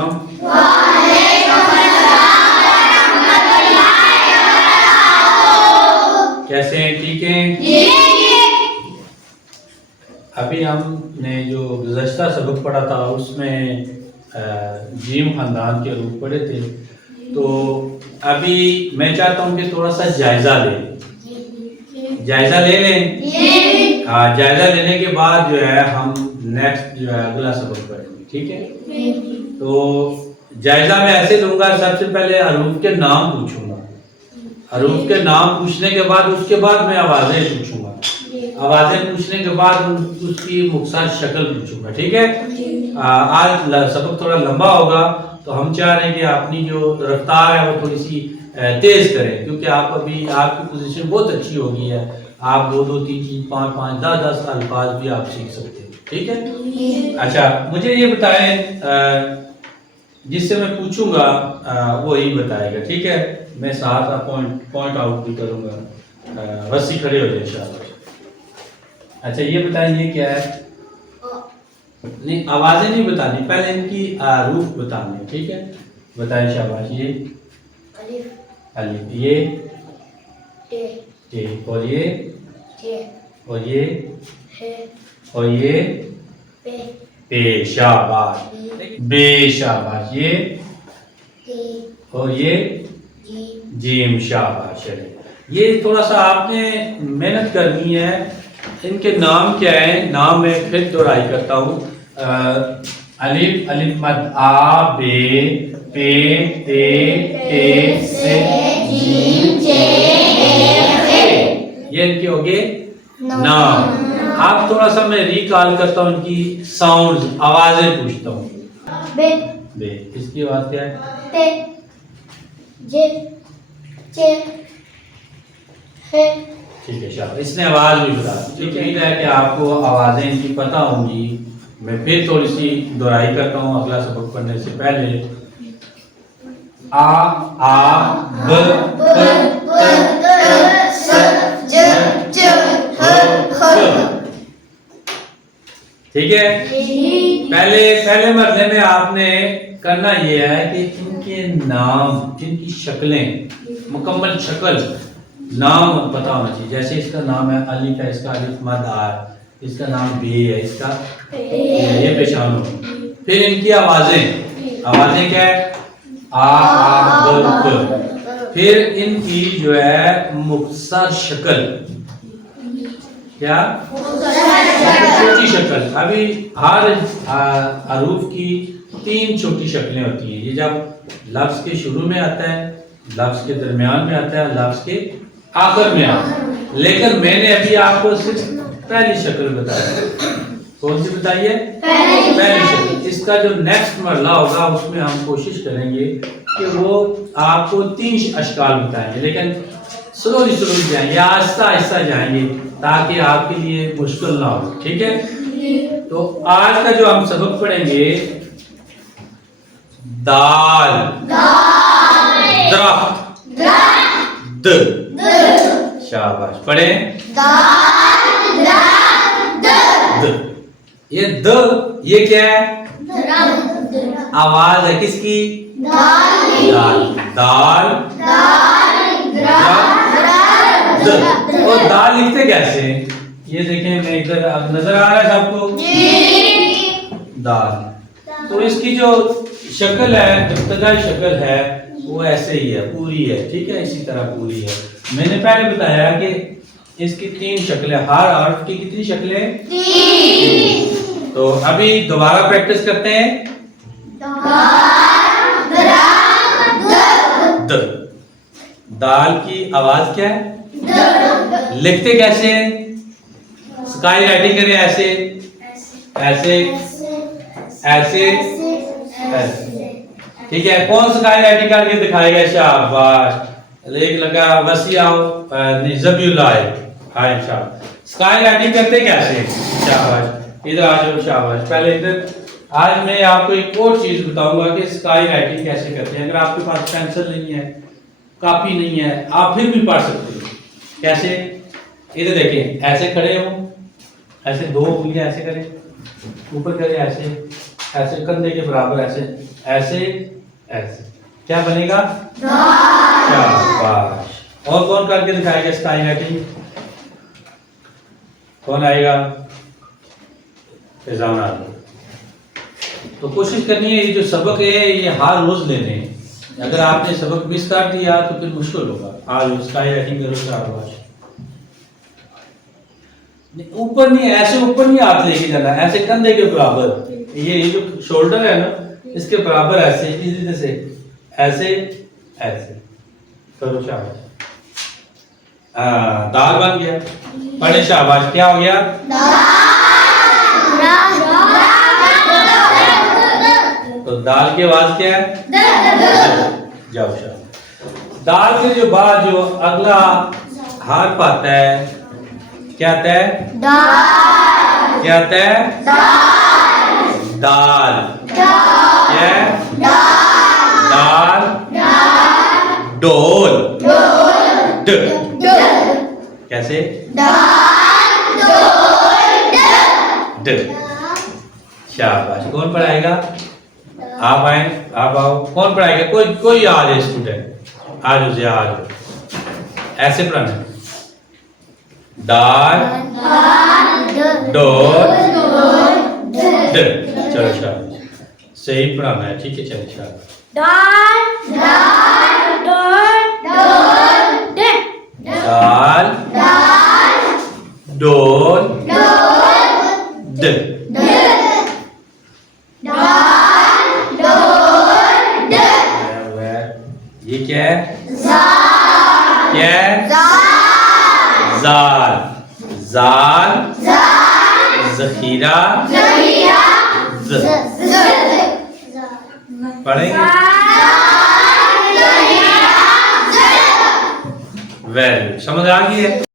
अस्सलाम। कैसे हैं? ठीक हैं? अभी हमने जो गुज़श्ता सबक पढ़ा था उसमें जीम ख़ानदान के रूप पढ़े थे, तो अभी मैं चाहता हूँ कि थोड़ा सा जायज़ा लें। जायज़ा ले लें। हाँ, जायज़ा लेने के बाद जो है हम नेक्स्ट जो है अगला सबक पढ़ेंगे। ठीक है? तो जायज़ा मैं ऐसे लूँगा, सबसे पहले हरूफ के नाम पूछूंगा। हरूफ के नाम पूछने के बाद उसके बाद मैं आवाज़ें पूछूंगा। आवाज़ें पूछने के बाद उसकी मुख्तसर शक्ल पूछूंगा। ठीक है? आज सबक थोड़ा लंबा होगा, तो हम चाह रहे हैं कि अपनी जो रफ्तार है वो थोड़ी सी तेज़ करें, क्योंकि आप अभी आपकी पोजीशन बहुत अच्छी हो गई है। आप 2-2, 3-3, 5-5, 10-10 अल्फाज भी आप सीख सकते हैं। ठीक है? अच्छा, मुझे ये बताएं, जिससे मैं पूछूंगा वो ही बताएगा। ठीक है? मैं साथ पॉइंट आउट भी करूंगा। वसी खड़े हो जाए इंशाल्लाह। अच्छा, ये बताएं ये क्या है? नहीं, आवाजें नहीं बतानी, पहले इनकी रूफ बतानी। ठीक है? बताएं। शाबाश। ये अलिफ, ये टे, और ये और ये और ये पे। शाबाश। बे। शाबाश। ये और ये जीम। शाबाश। ये थोड़ा सा आपने मेहनत करनी है। इनके नाम क्या है? नाम मैं फिर दोहराई करता हूँ। अलिफ, अलिफ मद आ, बे, पे, ते, टे, से, जीम, जे, ये इनके हो गए नाम। आप थोड़ा सा मैं रिकॉल करता हूँ इनकी साउंड्स, आवाजें पूछता हूँ। बे, बे, इसकी आवाज क्या है? ते, जे, चे, हे। ठीक है शाबाश। इसने आवाज भी बता दी। ठीक है कि आपको आवाजें इनकी पता होंगी। मैं फिर थोड़ी सी दोहराई करता हूँ अगला सबक पढ़ने से पहले। आ, ब, स, ज, ह। ठीक है? पहले मरने में आपने करना ये है कि इनके नाम, इनकी शक्लें, मुकम्मल शक्ल, नाम पता होना चाहिए। जैसे इसका नाम है अलिफ है, इसका अलिफ मद आ, इसका नाम बे है, इसका ये पेशान हो। फिर इनकी आवाजें क्या है? आ, ब। फिर इनकी जो है मुख्तसर शक्ल, क्या? छोटी शक्ल। अभी हर हरूफ की 3 छोटी शक्लें होती हैं। ये जब लफ्ज के शुरू में आता है, लफ्ज के दरमियान में आता है, लफ्ज के आखिर में आता है। लेकिन मैंने अभी आपको सिर्फ पहली शक्ल बताई। कौन सी बताइए? पहली शक्ल। इसका जो नेक्स्ट मरला होगा उसमें हम कोशिश करेंगे कि वो आपको 3 अशकाल बताएंगे, लेकिन स्लोली जाएंगे, आहिस्ता आहिस्ता जाएंगे, ताकि आपके लिए मुश्किल ना हो। ठीक है? तो आज का जो हम सबक पढ़ेंगे, दाल, दरख्त, द। शाबाश। पढ़े। ये द, ये क्या है? आवाज है किसकी? दाल। दाल, और दाल लिखते कैसे? ये देखें, मैं इधर, अब नजर आ रहा है आपको? दाल। तो इसकी जो शक्ल है, इब्तदाई शक्ल है, वो ऐसे ही है, पूरी है। ठीक है? इसी तरह पूरी है। मैंने पहले बताया कि इसकी 3 शक्लें, हर हर्फ की कितनी शक्लें? 3। तो अभी दोबारा प्रैक्टिस करते हैं। द। दाल की आवाज क्या है? लिखते कैसे? स्काई राइटिंग करें, ऐसे ऐसे ऐसे ऐसे। ठीक है? कौन स्काई राइटिंग करके दिखाएगा? शाबाश। लेख लगा वसी आओ, जबीउल्लाह हाय। शाबाश। स्काई राइटिंग करते कैसे? शाबाश। इधर आ जाओ। शाबाश। पहले इधर। आज मैं आपको एक और चीज बताऊंगा कि स्काई राइटिंग कैसे करते हैं। अगर आपके पास पेंसिल नहीं है, कॉपी नहीं है, आप फिर भी पढ़ सकते हो। कैसे? इधर देखें, ऐसे खड़े हो, ऐसे 2 उंगलियां ऐसे करें, ऊपर करें, ऐसे ऐसे कंधे के बराबर, ऐसे ऐसे ऐसे, क्या बनेगा? शाबाश। और कौन करके दिखाएगा स्काई राइटिंग? कौन आएगा? फिजान आ जाओ। तो कोशिश करनी है, ये जो सबक है ये हर रोज लेने हैं। अगर आपने सबक मिस कर दिया तो फिर मुश्किल होगा। आज स्काई राइटिंग करो शाबाश। ऊपर नहीं, ऐसे ऊपर नहीं हाथ लेके जाना, ऐसे कंधे के बराबर, ये जो शोल्डर है ना इसके बराबर, ऐसे इसी से ऐसे ऐसे करो शाबाश। दाल बन गया। पढ़े शाबाश। क्या हो गया? तो दाल की आवाज क्या है? जाओ शाबाश। दाल के जो बाद जो अगला हाथ आता है, क्या आता है? क्या आता है? दाल। क्या है? दाल। डोल। ड। कैसे? ड। शाबाश। कौन पढ़ाएगा? आप आए, आप आओ। कौन पढ़ाएगा? कोई आ जाए स्टूडेंट, आ जाओ जी, आ जाओ। ऐसे पढ़ना है। दाल डोल ड। चलो शाबाश, सही पढ़ाना है, ठीक है। चलो शाबाश। दाल डोल ड। ये क्या है? क्या है? जाल। जाल। जखीरा। पढ़ेंगे? वेरी गुड, समझ आ गई है।